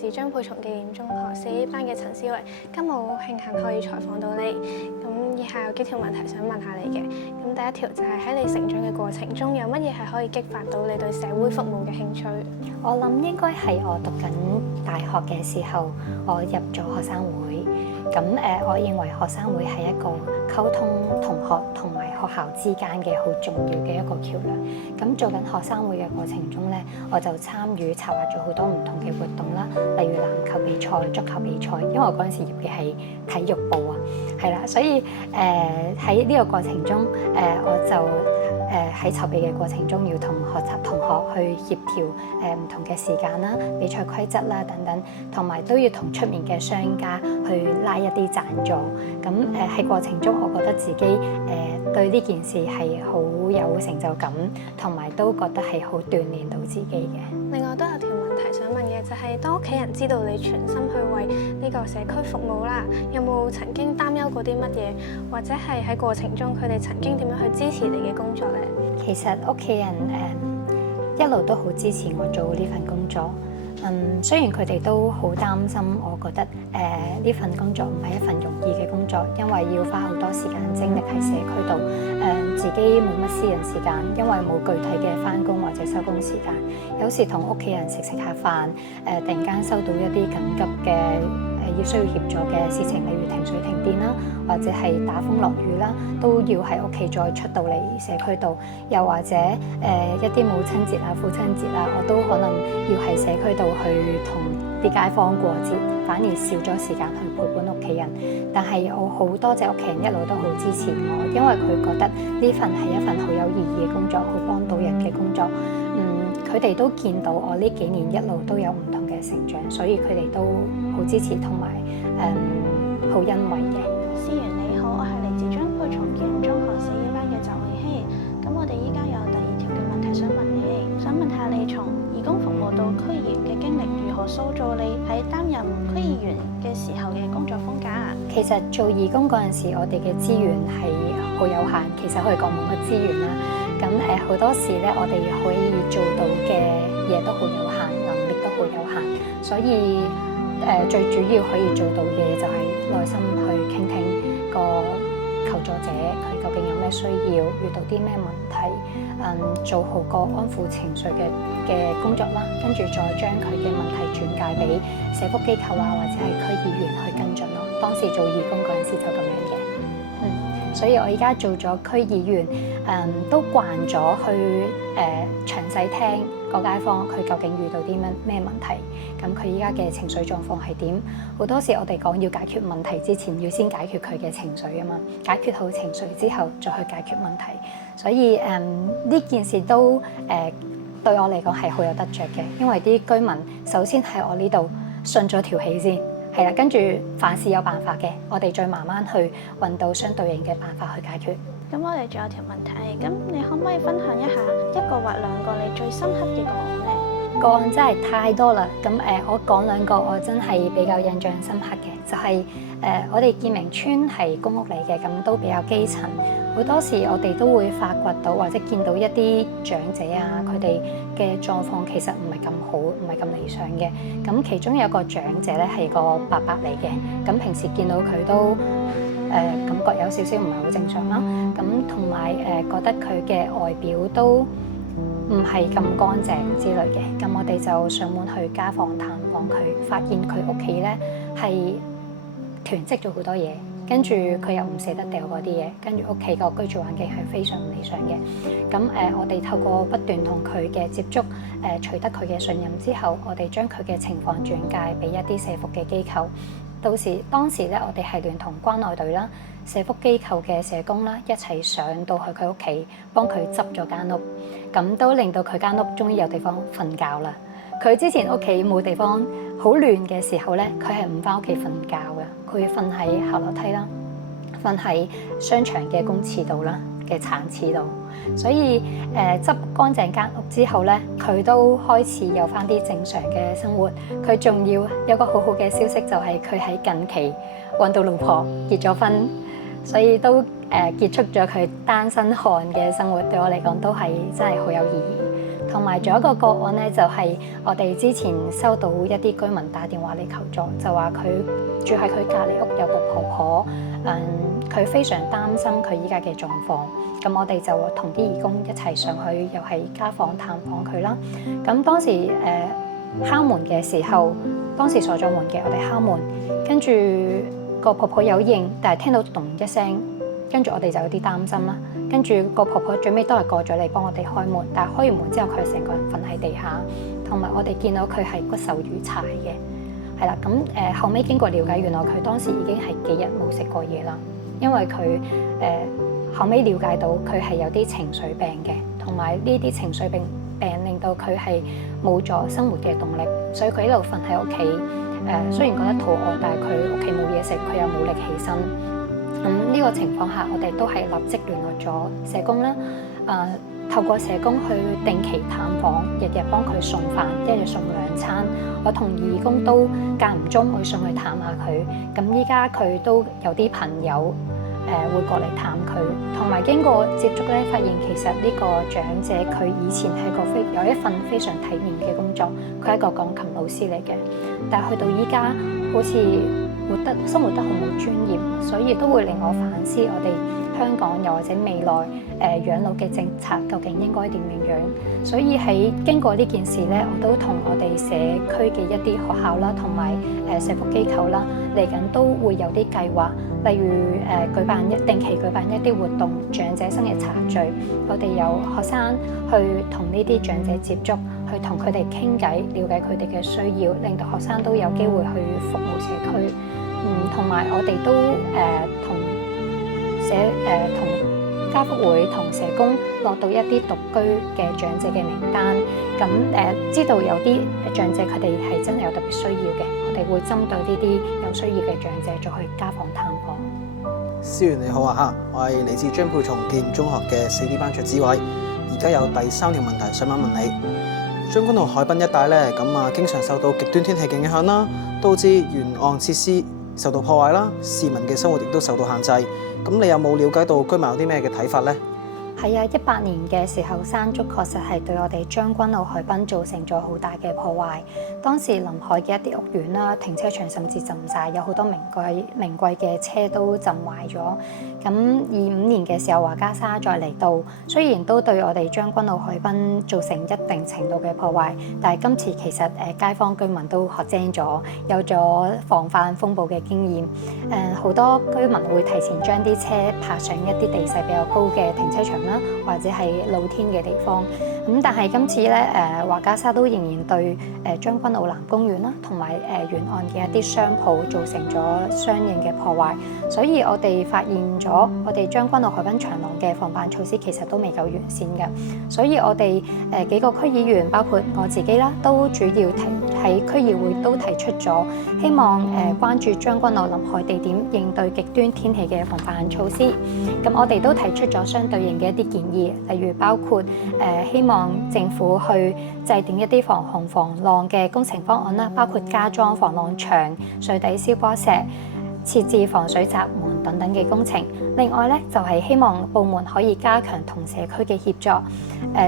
自張佩松紀念中學四 A 班嘅陳思維，今日好慶幸可以採訪到你。咁以下有幾條問題想問下你嘅。咁第一條就係喺你成長嘅過程中，有乜嘢係可以激發到你對社會服務嘅興趣？我諗應該係我讀緊大學嘅時候，我入咗學生會。咁我認為學生會係一個溝通同學同埋學校之間嘅好重要嘅一個橋梁。咁做緊學生會嘅過程中咧，我就參與策劃咗好多唔同嘅活動啦，例如籃球比賽、足球比賽。因為我嗰陣時入嘅係體育部啊，係啦，所以喺呢個過程中，我就喺籌備嘅過程中要同學習同學去協調唔同嘅時間啦、比賽規則啦等等，同埋都要同出面嘅商家去拉一啲贊助。咁喺過程中，我覺得自己對呢件事係好有成就感，同埋都覺得係好鍛鍊到自己嘅。另外都有條問題想問嘅，就係當屋企人知道你全心去為呢個社區服務啦，有冇曾經擔憂過啲乜嘢，或者係喺過程中佢哋曾經點樣去支持你嘅工作呢？其實屋企人一路都好支持我做呢份工作。雖然佢哋都好擔心，我覺得呢份工作唔係一份容易嘅工作，因為要花好多時間精力喺社區度，自己冇乜私人時間，因為冇具體嘅返工或者收工時間。有時同屋企人食下飯，突然間收到一啲緊急嘅要需要協助嘅事情，例如停水停電啦，或者係打風落雨啦，都要喺屋企再出到嚟社區度。又或者一啲母親節啊、父親節啊，我都可能要喺社區度去同啲街坊過節，反而少咗時間去陪伴屋企人。但係我好多謝屋企人一路都好支持我，因為佢覺得呢份係一份好有意義嘅工作，好幫到人嘅工作。佢哋都見到我呢幾年一路都有唔同嘅成長，所以佢哋都好支持同埋好欣慰嘅。思源你好，我係嚟自張佩松紀念中學四 A 班嘅就慧希。咁我哋依家有第二條嘅問題想問你，想問下你從義工服務到區議員嘅經歷，如何塑造你喺擔任區議員嘅時候嘅工作風格？其實做義工嗰陣時，我哋嘅資源係好有限，其實可以講冇乜資源啦。咁好多時咧，我哋可以做到嘅嘢都好有限，能力都好有限，所以最主要可以做到嘅嘢就係耐心去傾聽個求助者，佢究竟有咩需要，遇到啲咩問題，做好個安撫情緒嘅工作啦，跟住再將佢嘅問題轉介俾社福機構啊，或者係區議員去跟進咯。當時做義工嗰陣時就咁樣嘅。所以我而家做咗區議員，都慣咗去詳細聽個街坊佢究竟遇到啲咩問題，咁佢依家嘅情緒狀況係點？好多時我哋講要解決問題之前，要先解決佢嘅情緒啊嘛，解決好情緒之後再去解決問題。所以呢件事都對我嚟講係好有得着嘅，因為啲居民首先喺我呢度順咗條氣先。係啦，跟住凡事有辦法嘅，我哋再慢慢去揾到相對應嘅辦法去解決。咁我哋仲有條問題，咁你可唔可以分享一下一個或兩個你最深刻嘅個案呢？個案真係太多啦，咁我講兩個我真係比較印象深刻嘅，就係我哋建明村係公屋嚟嘅，咁都比較基層。好多時我哋都會發掘到或者見到一啲長者啊，佢哋嘅狀況其實唔係咁好，唔係咁理想嘅。咁其中有一個長者咧係個伯伯嚟嘅，咁平時見到佢都感覺有少少唔係好正常啦。咁同埋覺得佢嘅外表都唔係咁乾淨之類嘅。咁我哋就上門去家訪探訪佢，發現佢屋企咧係囤積咗好多嘢。跟住佢又唔捨得掉嗰啲嘢，跟住屋企個居住環境係非常唔理想嘅。咁我哋透過不斷同佢嘅接觸，取得佢嘅信任之後，我哋將佢嘅情況轉介俾一啲社福嘅機構。當時咧，我哋係聯同關愛隊啦、社福機構嘅社工啦，一齊上到去佢屋企，幫佢執咗間屋，咁都令到佢間屋終於有地方瞓覺啦。佢之前屋企冇地方，好亂嘅時候咧，佢係唔返屋企瞓覺嘅，佢瞓喺後樓梯啦，瞓喺商場嘅公廁度啦嘅殘廁度。所以執乾淨間屋之後咧，佢都開始有返啲正常嘅生活。佢仲要有個好好嘅消息，就係佢喺近期揾到老婆，結咗婚，所以都結束咗佢單身漢嘅生活。對我嚟講都係真係好有意義。同埋仲有一個個案咧，就係我哋之前收到一啲居民打電話嚟求助，就話佢住喺佢隔離屋有個婆婆，佢非常擔心佢依家嘅狀況。咁我哋就同啲義工一齊上去，又係家訪探訪佢啦。咁當時敲門嘅時候，當時鎖咗門嘅，我哋敲門，跟住個婆婆有應，但係聽到咚一聲，跟住我哋就有啲擔心啦。跟住個婆婆最尾都係過咗嚟幫我哋開門，但係開完門之後，佢成個人瞓喺地下，同埋我哋見到佢係骨瘦如柴嘅，係啦。咁後尾經過了解，原來佢當時已經係幾日冇食過嘢啦，因為佢後尾了解到佢係有啲情緒病嘅，同埋呢啲情緒病令到佢係冇咗生活嘅動力，所以佢一路瞓喺屋企。雖然覺得肚餓，但係佢屋企冇嘢食，佢又冇力起身。呢個情況下，我哋都係立即聯絡咗社工啦。透過社工去定期探訪，日日幫佢送飯，一日送2餐。我同義工都間唔中會上去探下佢。咁依家佢都有啲朋友會過嚟探佢，同埋經過接觸咧，發現其實呢個長者佢以前係有一份非常體面嘅工作，佢係一個鋼琴老師嚟嘅，但係去到依家好似生活得好冇尊嚴，所以都會令我反思我哋香港又或者未來養老嘅政策究竟應該點樣。所以喺經過呢件事咧，我都同我哋社區嘅一啲學校啦，同埋社福機構啦，嚟緊都會有啲計劃，例如定期舉辦一啲活動，長者生日茶聚，我哋有學生去同呢啲長者接觸，去同佢哋傾偈，了解佢哋嘅需要，令到學生都有機會去服務社區。同埋我哋都同家福會同社工落到一啲獨居嘅長者嘅名單，咁知道有啲長者佢哋係真係有特別需要嘅，我哋會針對呢啲有需要嘅長者再去家訪探訪。思源你好啊，我係嚟自張佩松紀念中學嘅4D 班卓子偉，而家有第3條問題想問你。將軍澳海濱一帶咧，經常受到極端天氣嘅影響啦，導致沿岸設施受到破壞啦，市民嘅生活亦都受到限制。咁你有冇了解到居民有啲咩嘅睇法呢？係啊，18年嘅時候山竹確實係對我哋將軍澳海濱造成咗好大嘅破壞。當時臨海嘅一啲屋苑啦、停車場甚至浸晒，有好多名貴嘅車都浸壞咗。咁25年嘅時候華嘉沙再嚟到，雖然都對我哋將軍澳海濱造成一定程度嘅破壞，但係今次其實街坊居民都學精咗，有咗防範風暴嘅經驗。好多居民會提前將啲車泊上一啲地勢比較高嘅停車場啦，或者係露天嘅地方。但係今次咧，華嘉沙都仍然對將軍澳南公園啦，同埋沿岸嘅一啲商鋪造成咗相應嘅破壞。所以我哋發現咗，我哋將軍澳海濱長廊嘅防範措施其實都未夠完善嘅。所以我哋幾個區議員，包括我自己啦，都主要喺區議會都提出咗，希望關注將軍澳臨海地點應對極端天氣嘅防範措施。咁我哋都提出咗相對應嘅一啲建議，例如包括希望政府去制定一啲防洪防浪嘅工程方案啦，包括加裝防浪牆、水底消波石、設置防水閘門等等嘅工程。另外咧，就係希望部門可以加強同社區嘅協作，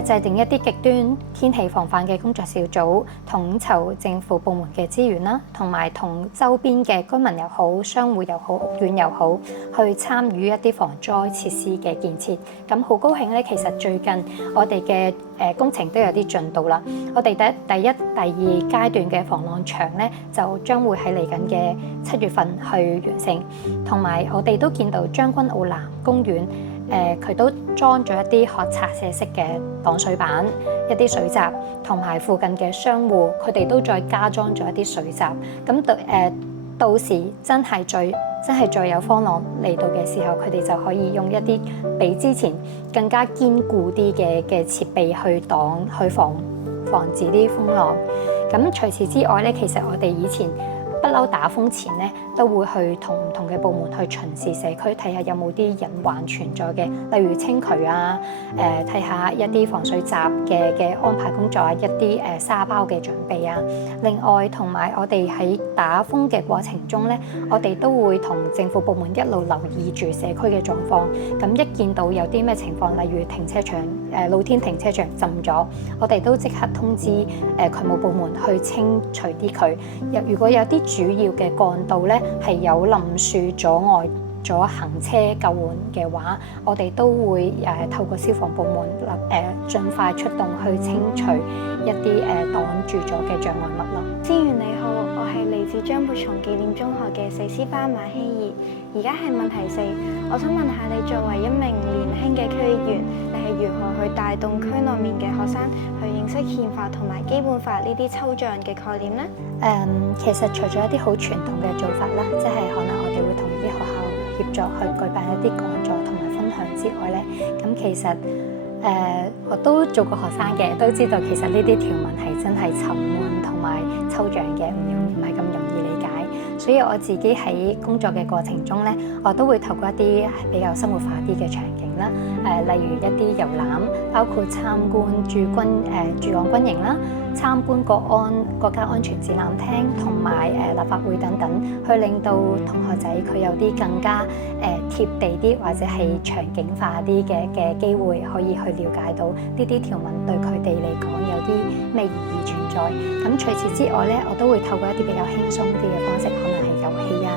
制定一啲極端天氣防範嘅工作小組，統籌政府部門嘅資源啦，同埋同周邊嘅居民又好、商戶又好、屋苑又好，去參與一啲防災設施嘅建設。咁好高興咧，其實最近我哋嘅工程都有啲進度啦。我哋第一、第2階段嘅防浪牆咧，就將會喺嚟緊嘅7月份去完成。同埋我哋都見到將軍澳南公園，佢都裝咗一啲可拆卸式嘅擋水板、一啲水閘，同埋附近嘅商戶，佢哋都再加裝咗一啲水閘。咁到時真係再有風浪嚟到嘅時候，佢哋就可以用一啲比之前更加堅固啲嘅設備去防止啲風浪。咁除此之外咧，其實我哋以前不嬲打風前咧，都會去同唔同嘅部門去巡視社區，睇下有冇啲隱患存在嘅，例如清渠啊，睇下一啲防水閘嘅安排工作啊，一啲沙包嘅準備啊。另外同埋我哋喺打風嘅過程中咧，我哋都會同政府部門一路留意住社區嘅狀況。咁一見到有啲咩情況，例如停車場露天停車場浸咗，我哋都即刻通知渠務部門去清除啲渠。如果有啲主要嘅幹道咧係有冧樹阻礙咗行車救援嘅話，我哋都會透過消防部門盡快出動去清除一啲擋住咗嘅障礙物啦。資源你好，我係嚟自張培松紀念中學嘅4C 班馬希兒，而家係問題4，我想問下你作為一名年輕嘅區議員，你係如何去帶動區內面嘅學生去認識憲法同埋基本法呢啲抽象嘅概念呢？其實除咗一啲好傳統嘅做法啦，即係可能我哋會同一啲學校協助去舉辦一啲講座同埋分享之外咧，咁其實我都做過學生嘅，都知道其實呢啲條文係真係沉悶同埋抽象嘅，唔係咁容易理解。所以我自己喺工作嘅過程中咧，我都會透過一啲比較生活化啲嘅場景啦，例如一啲遊覽，包括參觀駐港軍營啦，參觀國家安全展覽廳同埋立法會等等，去令到同學仔佢有啲更加貼地啲或者係場景化啲嘅機會，可以去了解到呢啲條文對佢哋嚟講有啲咩意義存在。咁除此之外咧，我都會透過一啲比較輕鬆啲嘅方式，可能係遊戲啊。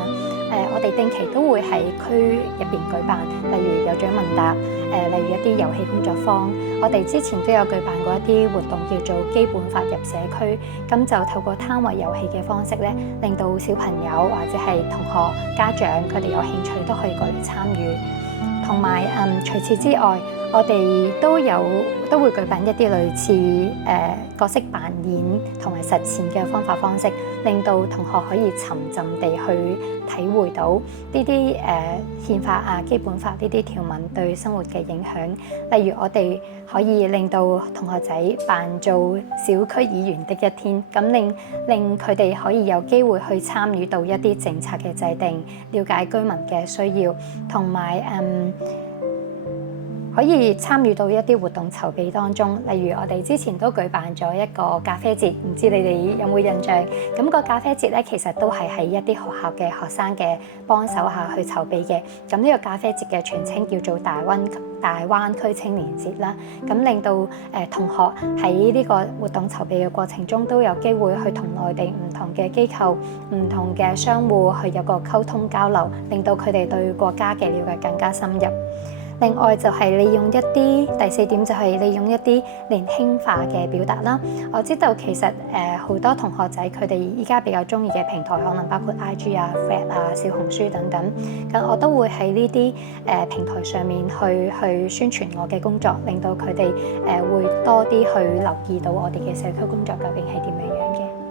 我哋定期都會喺區入邊舉辦，例如有獎問答，例如一啲遊戲工作坊。我哋之前都有舉辦過一啲活動，叫做基本法入社區，咁就透過攤位遊戲嘅方式咧，令到小朋友或者係同學家長佢哋有興趣都可以過嚟參與。同埋除此之外，我哋都會舉辦一啲類似角色扮演同埋實踐嘅方式，令到同學可以沉浸地去體會到呢啲憲法啊、基本法呢啲條文對生活嘅影響。例如我哋可以令到同學仔扮做小區議員的一天，咁令佢哋可以有機會去參與到一啲政策嘅制定，了解居民嘅需要，同埋可以參與到一啲活動籌備當中。例如我哋之前都舉辦咗一個咖啡節，唔知你哋有冇印象？咁個咖啡節咧，其實都係喺一啲學校嘅學生嘅幫手下去籌備嘅。咁呢個咖啡節嘅全稱叫做大灣區青年節啦。咁令到同學喺呢個活動籌備嘅過程中，都有機會去同內地唔同嘅機構、唔同嘅商戶去有個溝通交流，令到佢哋對國家嘅了解更加深入。另外就係利用一啲第4點，就係利用一啲年輕化嘅表達啦。我知道其實好多同學仔佢哋依家比較中意嘅平台，可能包括 IG 啊、Thread 啊、小紅書等等。咁我都會喺呢啲平台上面去宣傳我嘅工作，令到佢哋會多啲去留意到我哋嘅社區工作究竟係點樣嘅。